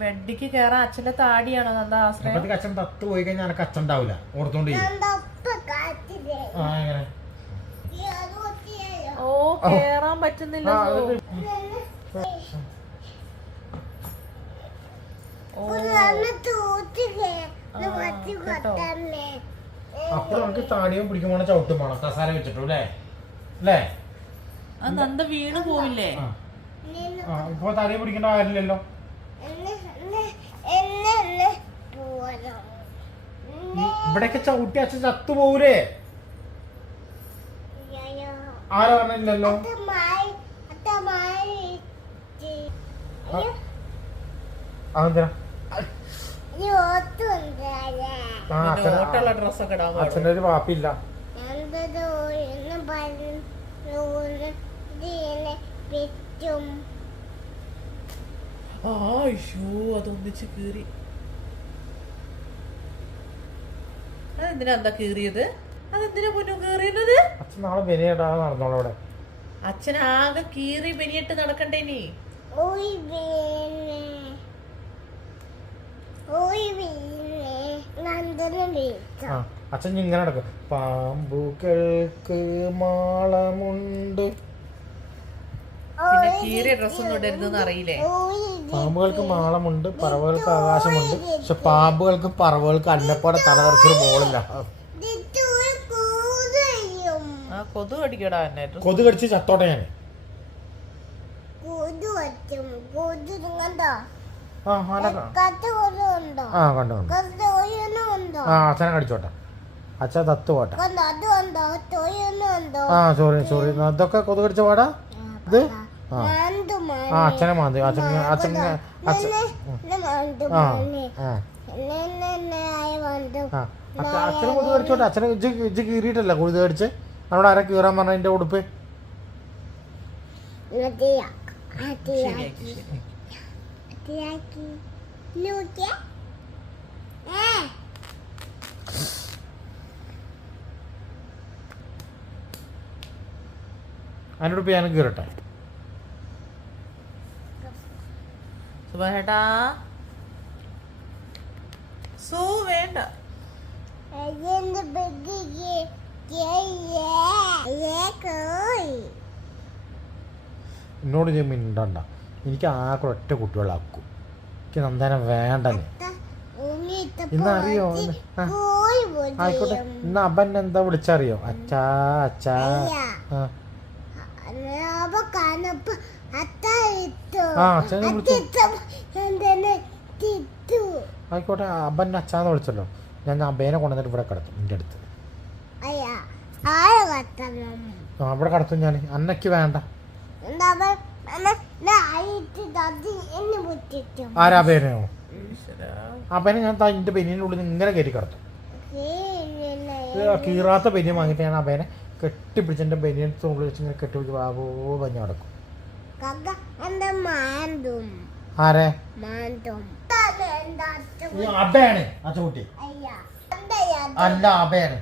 ബെഡിക്ക് കേറാൻ അച്ഛന്റെ താടിയാണോ നന്ദ ആശ്രയം? അച്ഛൻ തത്ത് പോയി കഴിഞ്ഞാൽ എനക്ക് അച്ഛൻ ഉണ്ടാവില്ല ഓർത്തോണ്ട്. ഇരി. ആ എങ്ങനെ? ഓ കേറാൻ പറ്റുന്നില്ല അപ്പൊ നമുക്ക് താടിയും പിടിക്കുമ്പോൾ ചവിട്ടും വേണം കസാര വെച്ചിട്ടു അല്ലേ? അല്ലേ? അത് നന്ദ വീണ് പോവില്ലേ? ആ ഇപ്പൊ തലയിൽ പിടിക്കേണ്ട കാര്യമില്ലല്ലോ. ഇവിടേക്ക് ചവിട്ടി അച്ഛൻ ചത്തു പോകൂലേ ആരാ പറഞ്ഞില്ലല്ലോ? അതെന്തിനാ. അച്ഛന്റെ ഒരു വാപ്പില്ല പെറ്റും ആ അയ്യോ അതൊന്നിച്ച് കീറി. അതെന്തിനാ എന്താ കീറിയത്? അതെന്തിനാ പൊന്നു കീറിയത്? അച്ഛൻ നാളെ വിനയിടാതെ നടന്നോളൂ അവിടെ. അച്ഛൻ ആകെ കീറി ബനിയിട്ട് നടക്കണ്ടേ നീ അച്ഛൻ ഇങ്ങനെ നടക്കും. പാമ്പുകൾക്ക് മാളമുണ്ട്. പിന്നെ കീറിയ ഡ്രസ്സൊന്നും ഇടരുതെന്ന് അറിയില്ലേ? പാമ്പുകൾക്ക് മാളമുണ്ട് പറവകൾക്ക് ആകാശമുണ്ട്. പക്ഷെ പാമ്പുകൾക്ക് പറവകൾക്ക് അന്നപ്പോടെ തലതെറിച്ചൊരു മോളില്ല. ആ കൊതു കടിക്കടാ എന്നെ കൊതു കടിച്ച് ചത്തോട്ടെ ഞാൻ ആ ആന കാ- ആ കണ്ടു കണ്ടു. ആ അച്ഛനെ കടിച്ചോട്ടെ. അച്ഛൻ തത്ത് പോട്ടെ ആ സോറി സോറി അതൊക്കെ കൊതു കടിച്ച പാടാ ഇത്? ആ ആ. അച്ഛനെ മാന്തി. അച്ഛൻ അച്ഛൻ അച്ഛനെ കൊതു കടിച്ചോട്ടെ അച്ഛനെ ഇജ്ജ് ഇജ്ജ് കീറിയിട്ടല്ല കൊതു കടിച്ച് അവിടെ ആരാ കീറാൻ പറഞ്ഞ എന്റെ ഉടുപ്പ്? അതിനോട് ഞാൻ കീറട്ടെ. സുബേട്ടാ സൂ വേണ്ട. എന്നോട് ഞാൻ മിണ്ടണ്ട. എനിക്ക് ആകെ ഒറ്റ കുട്ടികളാക്കും. എനിക്ക് നന്ദനം വേണ്ടനെ ഇന്നറിയോ ആയിക്കോട്ടെ. ഇന്ന് അപ്പൻ എന്താ വിളിച്ചറിയോ? അച്ഛാ അച്ഛാ ആ. ആ, അച്ഛനെ വിളിച്ചു. ആയിക്കോട്ടെ അബൻ അച്ഛാന്ന് വിളിച്ചല്ലോ. ഞാൻ അബേനെ കൊണ്ടുവന്നിട്ട് ഇവിടെ കിടത്തും എന്റെ അടുത്ത്. അവിടെ കിടത്തും ഞാൻ. അന്നയ്ക്ക് വേണ്ട. ആരാ അബേനെയോ. അബേനെ ഞാൻ എന്റെ എന്റെ ബനിയന്റെ ഉള്ളിൽ നിന്ന് ഇങ്ങനെ കയറ്റി കിടത്തും. കീറാത്ത ബനിയൻ വാങ്ങിയിട്ട് ഞാൻ അബേനെ കെട്ടിപ്പിടിച്ച് എന്റെ ബനിയന്റെ ഉള്ളിൽ വെച്ച് ഇങ്ങനെ കെട്ടിപ്പിടിച്ച് ബാബോ പഞ്ഞ കിടക്കും ആരെ? മാന്തും. ഈ അബയാണ് ആ ചൂട്ടി അയ്യാ എന്താ അല്ല അബയാണ്.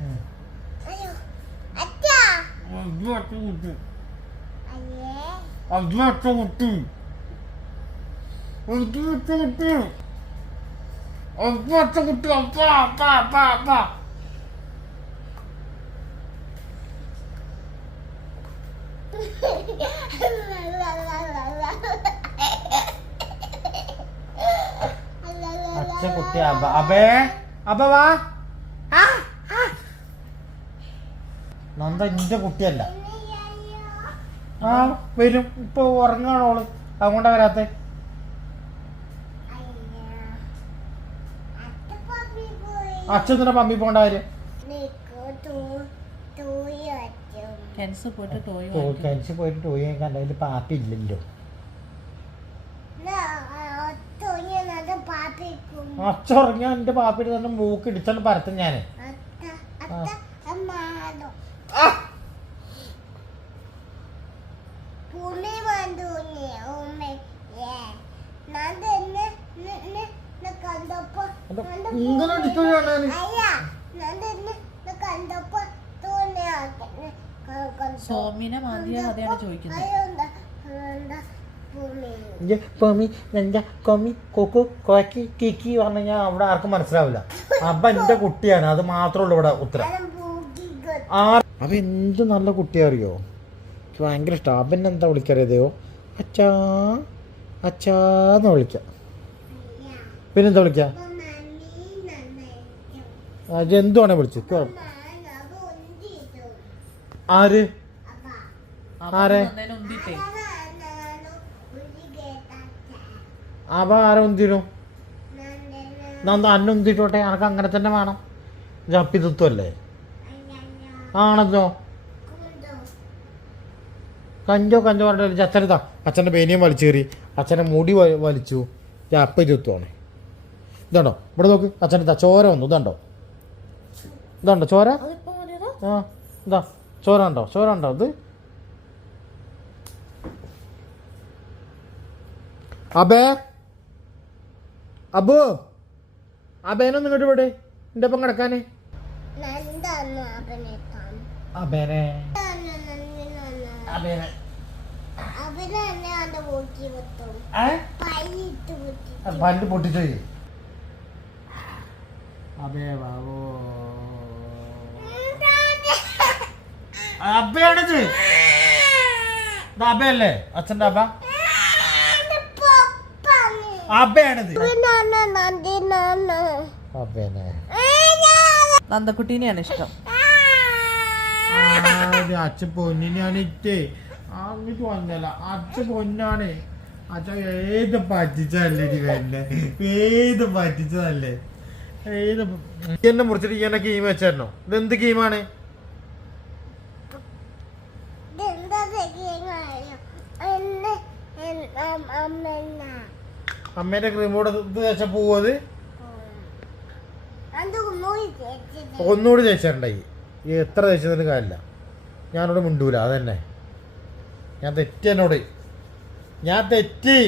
ഉം. അയ്യോ. അച്ഛാ. അയ്യേ. അച്ഛൻ കുട്ടി അബ അബേ അബ വാ. നന്ദ ഇന്റെ കുട്ടിയല്ല. ആ വരും. ഇപ്പൊ ഉറങ്ങാണോൾ അതുകൊണ്ടാ വരാത്തെ. അച്ഛൻ തന്നെ പമ്പി പോണ്ട കാര്യം? പോയിട്ട് ടോയ് പോയിട്ട് ടോയ് കണ്ടതിൽ പാപ്പി ഇല്ലല്ലോ. അച്ഛ എന്റെ പാപ്പിട്ട് തന്നെ മൂക്ക് ഇടിച്ചാണ് പരത്തും ഞാൻ. സോമിനെ മാതിരി കഥയാണ് ചോദിക്കുന്നത് അയ്യോ എന്താ എന്താ ഭൂമി ഇഞ്ച് പൊമി നെഞ്ച കൊമി കൊക്കു കൊക്കി കിക്കി പറഞ്ഞു കഴിഞ്ഞാൽ അവിടെ ആർക്കും മനസ്സിലാവില്ല. അപ്പൊ എന്റെ കുട്ടിയാണ്. അത് മാത്രമേ ഉള്ളൂ ഇവിടെ ഉത്തരം. അവ ആ അപ്പൊ എന്ത് നല്ല കുട്ടിയാ അറിയോ എനിക്ക് ഭയങ്കര ഇഷ്ടം. അപ്പൻ എന്താ വിളിക്കറിയതയോ അച്ഛാ അച്ഛാന്ന് വിളിക്കാം? പിന്നെന്താ വിളിക്കാം? എന്തുവാണെ വിളിച്ചു. അത് ഒന്നിട്ടു ആര്? ആരെ? അന്നേരം ഉന്തിട്ടേ അതാണ് ഒരു കേട്ടാച്ച അവ ആരും നന്ദന നന്ദ അന്ന തിട്ടോട്ടെ എനക്ക് അങ്ങനെ തന്നെ വേണം. ജപ്പി തുത്തുമല്ലേ അയ്യോ ആണല്ലോ. കഞ്ചോ കഞ്ചോ പറഞ്ഞിട്ട് അച്ഛനെത്താ അച്ഛന്റെ പേനിയും വലിച്ചു കയറി. അച്ഛന്റെ മുടി വലിച്ചു. ജപ്പ ചുത്തുവാണ് ഇതുണ്ടോ? ഇവിടെ നോക്ക്. അച്ഛന്റെ ചോര വന്നു. ഇതുണ്ടോ? ഇതുണ്ടോ ചോര? ആ ഇതാ. ചോര ഉണ്ടോ? ചോര ഉണ്ടോ ഇത്? അബേ? അബു അബേനോ ഇങ്ങോട്ട് ഇവിടെ എന്റെ ഒപ്പം കിടക്കാനെ. അബേനെ അബേനെ പല്ല് പൊട്ടിച്ചു. അബേ ബാബോ അബയാണിത്. അബയല്ലേ അച്ഛന്റെ അബ. അബയാണിത് നന്ദക്കുട്ടീനെയാണ് ഇഷ്ടം. അച്ഛൻ പൊന്നിനെയാണ് ഇറ്റേ അങ്ങോട്ട് വന്നല്ല അച്ഛൻ പൊന്നാണ്. അച്ഛൻ ഏത് പറ്റിച്ചല്ലേ ഇത് വരുന്നെ ഏത് പറ്റിച്ചതല്ലേ? ഏത് എന്നെ മുറിച്ചിട്ട് ഇങ്ങനെ കീമ വെച്ചായിരുന്നോ? ഇതെന്ത് കീമാണ് അമ്മേന്റെ ക്രീം ഇത് തേച്ച പോവത് ഒന്നുകൂടി തേച്ചിട്ടുണ്ടായി എത്ര തേച്ചതിന് കാര്യമില്ല. ഞാനോട് മിണ്ടൂല അതന്നെ. ഞാൻ തെറ്റി എന്നോട് ഞാൻ തെറ്റി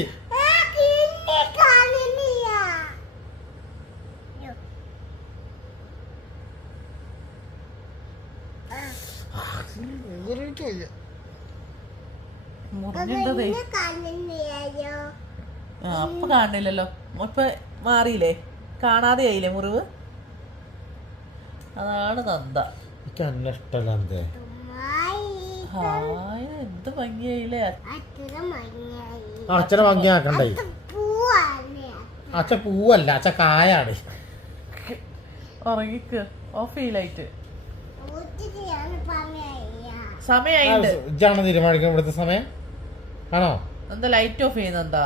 മുറിഞ്ഞെന്താ ആ അപ്പൊ കാണില്ലല്ലോ. ഇപ്പൊ മാറിയില്ലേ? കാണാതെ ആയില്ലേ മുറിവ്? അതാണ് നന്ദ എനിക്ക് നല്ല ഇഷ്ടമല്ല എന്തേ ഹായ് എന്ത് ഭംഗിയായില്ലേ? അച്ഛനെ ഭംഗിയാക്കണ്ടേ? അച്ഛ പൂവല്ല അച്ഛ കായാണ്. ഉറങ്ങിക്ക്. ഓഫ് ചെയ്യലായിട്ട് സമയായിണ്ട് ഇജാണ് തീരുമാനിക്കുന്നത് ഇവിടുത്തെ സമയം? ആണോ? എന്താ ലൈറ്റ് ഓഫ് ചെയ്യുന്നെന്താ